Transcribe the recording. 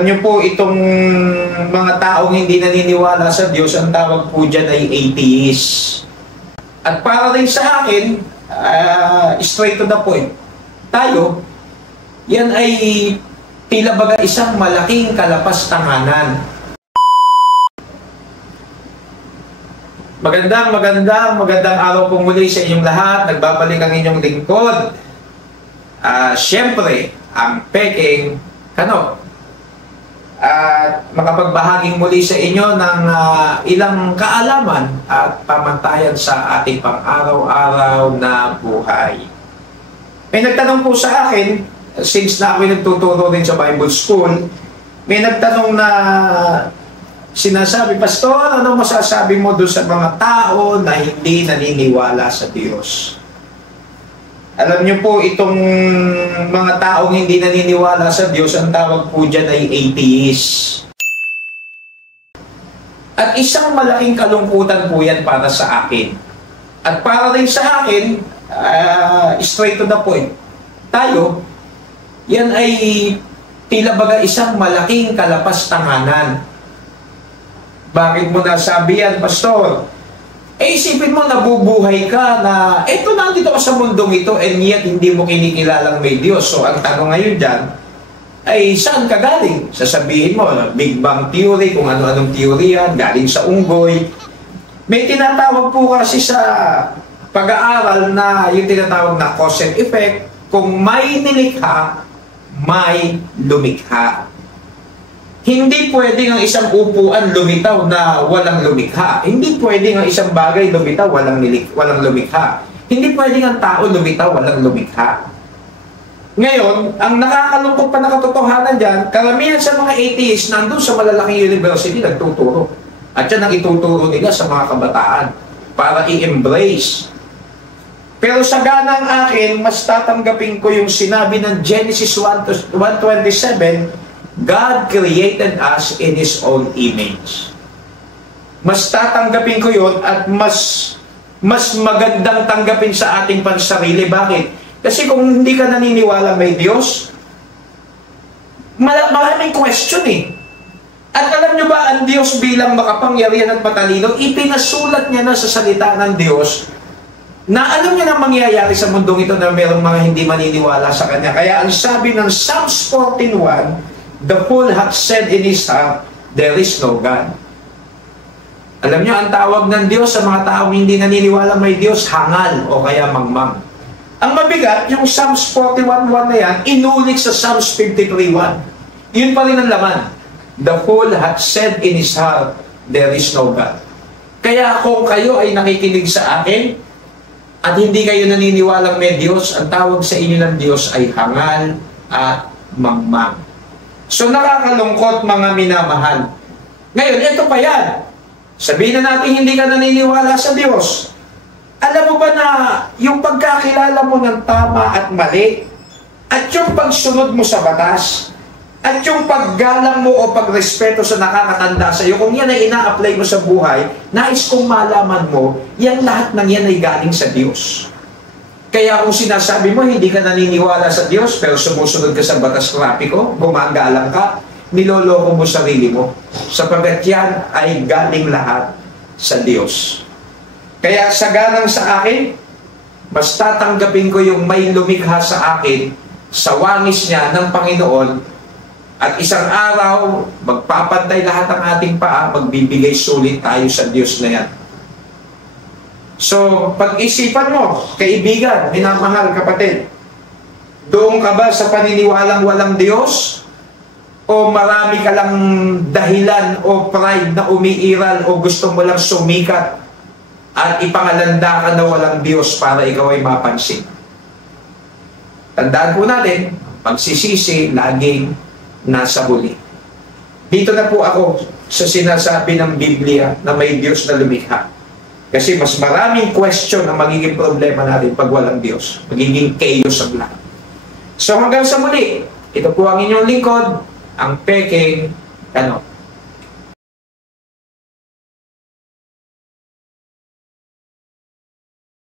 Alam niyo po, itong mga taong hindi naniniwala sa Diyos, ang tawag po dyan ay atheist. At para rin sa akin, straight to the point, tayo, yan ay tila baga isang malaking kalapas-tanganan. Magandang araw po muli sa inyong lahat. Nagbabalik ang inyong lingkod. Siyempre, ang Peking Kano. At makapagbahaging muli sa inyo ng ilang kaalaman at pamantayan sa ating pang-araw-araw na buhay. May nagtanong po sa akin, since na ako nagtuturo din sa Bible School, may nagtanong na sinasabi, Pastor, ano masasabi mo doon sa mga tao na hindi naniniwala sa Diyos? Alam niyo po, itong mga taong hindi naniniwala sa Diyos, ang tawag po dyan ay atheist. At isang malaking kalungkutan po yan para sa akin. At para rin sa akin, straight to the point, tayo, yan ay tila baga isang malaking kalapas-tanganan. Bakit mo nasabi yan, Pastor? Isipin mo, nabubuhay ka na, eto nandito ka sa mundong ito and yet hindi mo kinikilalang may Diyos. So, ang tanong ngayon dyan, ay saan ka galing? Sasabihin mo, Big Bang Theory, kung ano-anong theory yan, galing sa unggoy. May tinatawag po kasi sa pag-aaral na yung tinatawag na cause and effect, kung may nilikha, may lumikha. Hindi pwedeng ang isang upuan lumitaw na walang lumikha. Hindi pwedeng ang isang bagay lumitaw walang lumikha. Hindi pwedeng ang tao lumitaw walang lumikha. Ngayon, ang nakakalungkot pa na katotohanan dyan, karamihan sa mga atheists nandun sa malalaking university nagtuturo. At yan ang ituturo nila sa mga kabataan para i-embrace. Pero sa ganang akin, mas tatanggapin ko yung sinabi ng Genesis 1:27, God created us in His own image. Mas tatanggapin ko yun at mas magandang tanggapin sa ating pansarili. Bakit? Kasi kung hindi ka naniniwala may Diyos, maraming question eh. At alam nyo ba, ang Diyos bilang makapangyarihan at matalino, ipinasulat niya na sa salita ng Diyos na alam niya na mangyayari sa mundong ito na mayroong mga hindi maniniwala sa Kanya. Kaya ang sabi ng Psalms 14:1, the fool hath said in his heart, there is no God. Alam niyo, ang tawag ng Diyos sa mga taong hindi naniniwala may Diyos, hangal o kaya mangmang. Ang mabigat, yung Psalms 41:1 na yan, inulit sa Psalms 53:1. Yun pa rin ang laman. The fool hath said in his heart, there is no God. Kaya kung kayo ay nakikinig sa akin, at hindi kayo naniniwalang may Diyos, ang tawag sa inyo ng Diyos ay hangal at mangmang. So nakakalungkot mga minamahal. Ngayon, ito pa yan. Sabihin na natin hindi ka naniniwala sa Diyos. Alam mo ba na yung pagkakilala mo ng tama at mali, at yung pagsunod mo sa batas, at yung paggalang mo o pagrespeto sa nakakatanda sa iyo, kung yan ay ina-apply mo sa buhay, nais kong malaman mo, yan lahat ng yan ay galing sa Diyos. Kaya kung sinasabi mo, hindi ka naniniwala sa Diyos, pero sumusunod ka sa batas trapiko, gumagalang ka, niloloko mo sarili mo. Sapagkat yan ay galing lahat sa Diyos. Kaya sa ganang sa akin, mas tatanggapin ko yung may lumikha sa akin sa wangis niya ng Panginoon, at isang araw, magpapantay lahat ng ating paa, magbibigay sulit tayo sa Diyos na yan. So, pag-isipan mo, kaibigan, minamahal kapatid, doon ka ba sa paniniwalang walang Diyos? O marami ka lang dahilan o pride na umiiral o gusto mo lang sumikat at ipangalanda ka na walang Diyos para ikaw ay mapansin? Tandaan po natin, pagsisisi, laging nasa huli. Dito na po ako sa sinasabi ng Biblia na may Diyos na lumikha. Kasi mas maraming question ang magiging problema natin pag walang Diyos. Magiging chaos ang lahat. So hanggang sa muli, ito po ang inyong lingkod, ang Peking Kano.